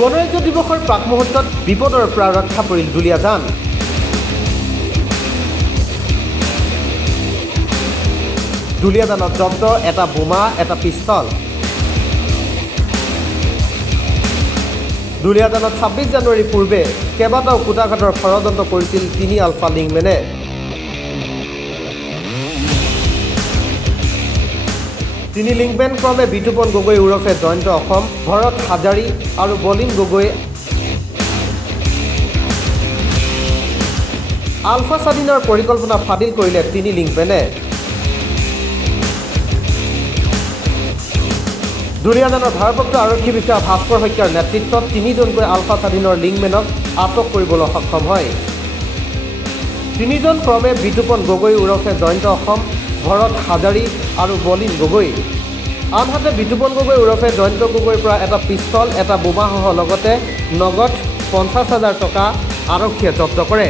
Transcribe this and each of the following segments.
গণৰাজ্য দিৱসৰ প্ৰাক মুহূৰ্তত বিপদৰ পৰা ৰক্ষা পৰিল দুলীয়াজান। দুলীয়াজানত জব্দ এটা বোমা, এটা পিস্তল। দুলীয়াজানত ২৬ জানুৱাৰীৰ পূৰ্বে কেইবাটাও কুটাঘাটৰ ষড়যন্ত্ৰ কৰিছিল ৩ আলফা লিংমেনে। তিনি লিংকমেন ক্ৰমে বিতুপন গগৈ ওৰফে জয়ন্ত অসম, ভৰত হাজাৰী আৰু বলিন গগৈ। আলফা স্বাধীনৰ পৰিকল্পনা ফাদিল কৰিলে তিনি লিংকমেনে। দুলীয়াজানৰ ভাৰপ্ৰাপ্ত আৰক্ষী বিষয়া ভাস্কৰ শইকীয়াৰ নেতৃত্বত ৩জনকৈ আলফা স্বাধীনৰ লিংকমেনক আটক কৰিবলৈ সক্ষম হয়। ৩জন ক্ৰমে বিতুপন গগৈ ওৰফে জয়ন্ত অসম, ভৰত হাজাৰী আৰু বলিন গগৈ। আনহাতে বিতুপন গগৈ ওৰফে জয়ন্ত গগৈৰ পৰা এটা পিস্তল, এটা বোমাসহ লগতে নগদ ৫০,০০০ টকা আৰক্ষীয়ে জব্দ কৰে।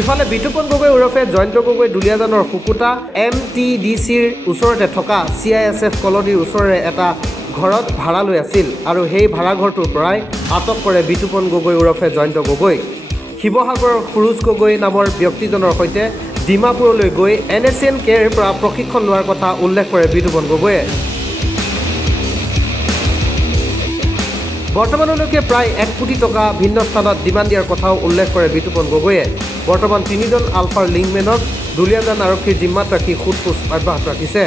ইফালে বিতুপন গগৈ ওৰফে জয়ন্ত গগৈ দুলীয়াজানৰ শুকুতা MTDCৰ ওচৰতে থকা CISF কলনীৰ ওচৰৰে এটা ঘৰত ভাড়া লৈ আছিল আৰু সেই ভাড়াঘৰটোৰ পৰাই আটক কৰে বিতুপন গগৈ ওৰফে জয়ন্ত গগৈ। শিৱসাগৰৰ সুৰুজ গগৈ নামৰ ব্যক্তিজনৰ সৈতে ডিমাপুৰলৈ গৈ NSNKৰ পৰা প্ৰশিক্ষণ লোৱাৰ কথা উল্লেখ কৰে বিতুপন গগৈয়ে। বৰ্তমানলৈকে প্ৰায় ১ কোটি টকা ভিন্ন স্থানত ডিমাণ্ড দিয়াৰ কথাও উল্লেখ কৰে বিতুপন গগৈয়ে। বৰ্তমান ৩জন আলফাৰ লিংকমেনক দুলীয়াজান আৰক্ষীৰ জিম্মাত ৰাখি সোধপোছ অব্যাহত ৰাখিছে।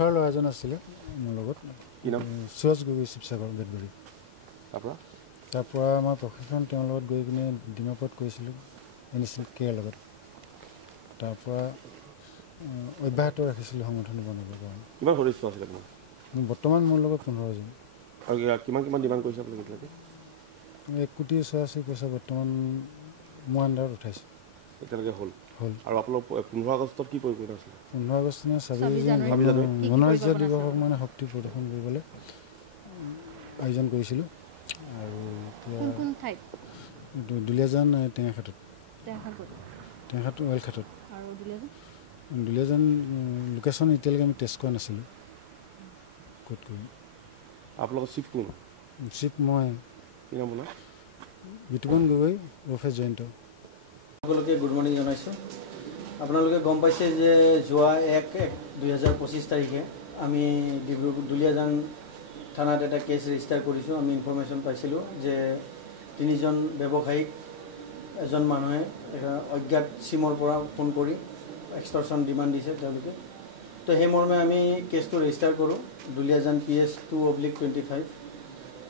ল'ৰা এজন আছিলে মোৰ লগত, সুৰজ গগৈ, শিৱসাগৰ বেতবাৰী। তাৰপৰা আমাৰ প্ৰশিক্ষণ তেওঁৰ লগত গৈ কিনে ডিমাপুৰত কৰিছিলোঁ NSNKৰ লগত। তাৰপৰা অব্যাহত ৰাখিছিলোঁ সংগঠন বনাবৰ কাৰণে। কিমান সদস্য আছিলে বৰ্তমান মোৰ লগত ১৫জন। আৰু কিমান ডিমাণ্ড কৰিছে আপুনি? ১,৮৬,০০,০০০ পইচা বৰ্তমান মোৰ আণ্ডাৰত উঠাইছে। এতিয়ালৈকে হ'ল আৰু আপোনালোক ১৫ আগষ্টত কি পৰিকল্পনা আছিলে? ১৫ আগষ্ট মানে ২৬ গণৰাজ্য দিৱসক মানে শক্তি প্ৰদৰ্শন কৰিবলৈ আয়োজন কৰিছিলোঁ। আৰু দুলীয়াজান টেঙাখাটত, ৱেলখাটত। দুলীয়াজান লোকেশ্যন এতিয়ালৈকে আমি টেষ্ট কৰা নাছিলোঁ ক'ত কৰিম। আপোনালোকৰ চিফ কোন? চিফ মই। কি নাম আপোনাৰ? বিতুপন গগৈ ওৰফে জয়ন্ত। সকলোকে গুড মৰ্ণিং জনাইছোঁ। আপোনালোকে গম পাইছে যে যোৱা ১/১/২০২৫ তাৰিখে আমি দুলীয়াজান থানাত এটা কেছ ৰেজিষ্টাৰ কৰিছোঁ। আমি ইনফৰ্মেশ্যন পাইছিলোঁ যে ৩জন ব্যৱসায়িক এজন মানুহে এটা অজ্ঞাত চিমৰ পৰা ফোন কৰি এক্সটৰ্চন ডিমাণ্ড দিছে তেওঁলোকে। তো সেই মৰ্মে আমি কেছটো ৰেজিষ্টাৰ কৰোঁ। দুলীয়াজান PS 2/25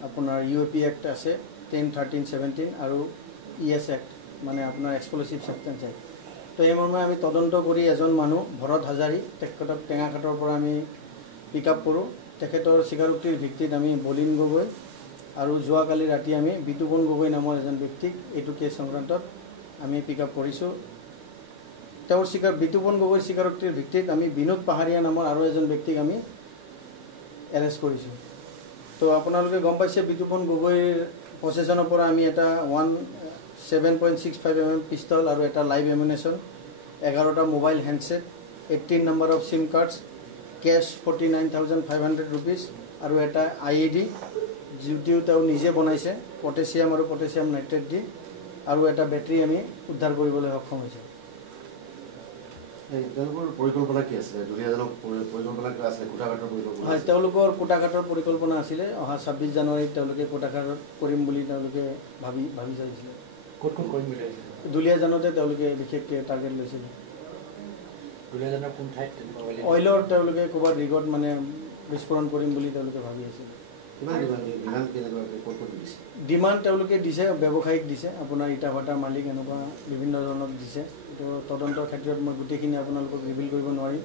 আপোনাৰ UAP এক্ট আছে 10(13)(17) আৰু ES এক্ট মানে আপোনাৰ এক্সপ্ল'চিভ ছাবষ্টেঞ্চ এক্ট। তো এই মৰ্মে আমি তদন্ত কৰি এজন মানুহ ভৰত হাজাৰী, তেখেতক টেঙাখাটৰ পৰা আমি পিক আপ কৰোঁ। তেখেতৰ স্বীকাৰোক্তিৰ ভিত্তিত আমি বলিন গগৈ আৰু যোৱাকালি ৰাতি আমি বিতুপন গগৈ নামৰ এজন ব্যক্তিক এইটো কেছ সংক্ৰান্তত আমি পিক আপ কৰিছোঁ। তেওঁৰ বিতুপন গগৈৰ স্বীকাৰোক্তিৰ ভিত্তিত আমি বিনোদ পাহাৰীয়া নামৰ আৰু এজন ব্যক্তিক আমি এৰেষ্ট কৰিছোঁ। তো আপোনালোকে গম পাইছে বিতুপন গগৈৰ পছেচনৰ পৰা আমি এটা 7.65mm পিষ্টল আৰু এটা লাইভ এমিনেশ্যন, 11টা mobile handset, 18 number of SIM cards, cash 49,500 rupees আৰু এটা IED যিটো তেওঁ নিজে বনাইছে পটেছিয়াম আৰু পটেছিয়াম নাইট্ৰেট দি, আৰু এটা বেটাৰী আমি উদ্ধাৰ কৰিবলৈ সক্ষম হৈছোঁ। পৰিকল্পনা কি আছিলে? পৰিকল্পনা কি আছিলে? হয়, তেওঁলোকৰ কুটাঘাটৰ পৰিকল্পনা আছিলে। অহা ২৬ জানুৱাৰীত তেওঁলোকে কুটাঘাটত কৰিম বুলি তেওঁলোকে ভাবি চাইছিলে। ক'ত কৰিম বুলি ভাবিছিলে? দুলীয়াজানতে তেওঁলোকে বিশেষকৈ টাৰ্গেট লৈছিলে। দুলীয়াজানৰ কোন ঠাইত? অইলৰ তেওঁলোকে ক'ৰবাত ৰিগত মানে বিস্ফোৰণ কৰিম বুলি তেওঁলোকে ভাবি আছিলে। ডিমাণ্ড তেওঁলোকে দিছে, ব্যৱসায়িক দিছে, আপোনাৰ ইটা ভাটাৰ মালিক এনেকুৱা বিভিন্ন ধৰণক দিছে। এইটো তদন্তৰ ক্ষেত্ৰত মই গোটেইখিনি আপোনালোকক ৰিভিল কৰিব নোৱাৰিম।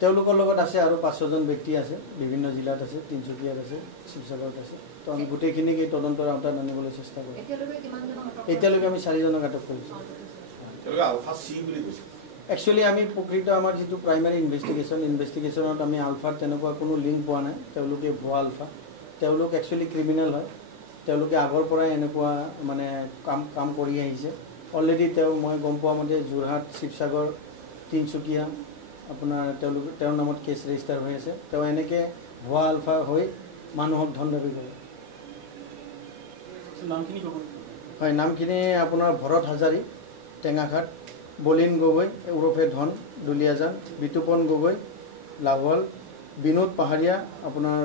তেওঁলোকৰ লগত আছে আৰু ৫-৬জন ব্যক্তি আছে, বিভিন্ন জিলাত আছে, তিনিচুকীয়াত আছে, শিৱসাগৰত আছে। তো আমি গোটেইখিনিক এই তদন্তৰ আওতাত আনিবলৈ চেষ্টা কৰিম। এতিয়ালৈকে আমি 4জনক আটক কৰিছোঁ। একচুৱেলি আমি প্ৰকৃত আমাৰ যিটো প্ৰাইমাৰী ইনভেষ্টিগেশ্যনত আমি আলফাৰ তেনেকুৱা কোনো লিংক পোৱা নাই তেওঁলোকে ভুৱা আলফা তেওঁলোক একচুৱেলি ক্ৰিমিনেল হয় তেওঁলোকে আগৰ পৰাই এনেকুৱা মানে কাম কৰি আহিছে অলৰেডি মই গম পোৱা মতে যোৰহাট শিৱসাগৰ তিনিচুকীয়া আপোনাৰ তেওঁৰ নামত কেছ ৰেজিষ্টাৰ হৈ আছে তেওঁ এনেকৈ ভুৱা আলফা হৈ মানুহক ধন দাবী কৰে হয় নামখিনি আপোনাৰ ভৰত হাজাৰী টেঙাঘাট বলিন গগৈ ওৰফে ধন দুলীয়াজান বিতুপন গগৈ লাভল বিনোদ পাহাৰীয়া আপোনাৰ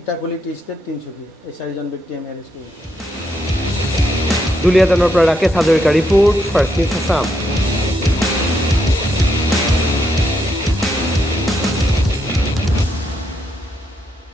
ইটাখুলি টি ষ্টেট তিনিচুকীয়া এই 4জন ব্যক্তি আমি এৰেষ্ট কৰিছোঁ দুলীয়াজানৰ পৰা Rakesh Hazarika report first news Assam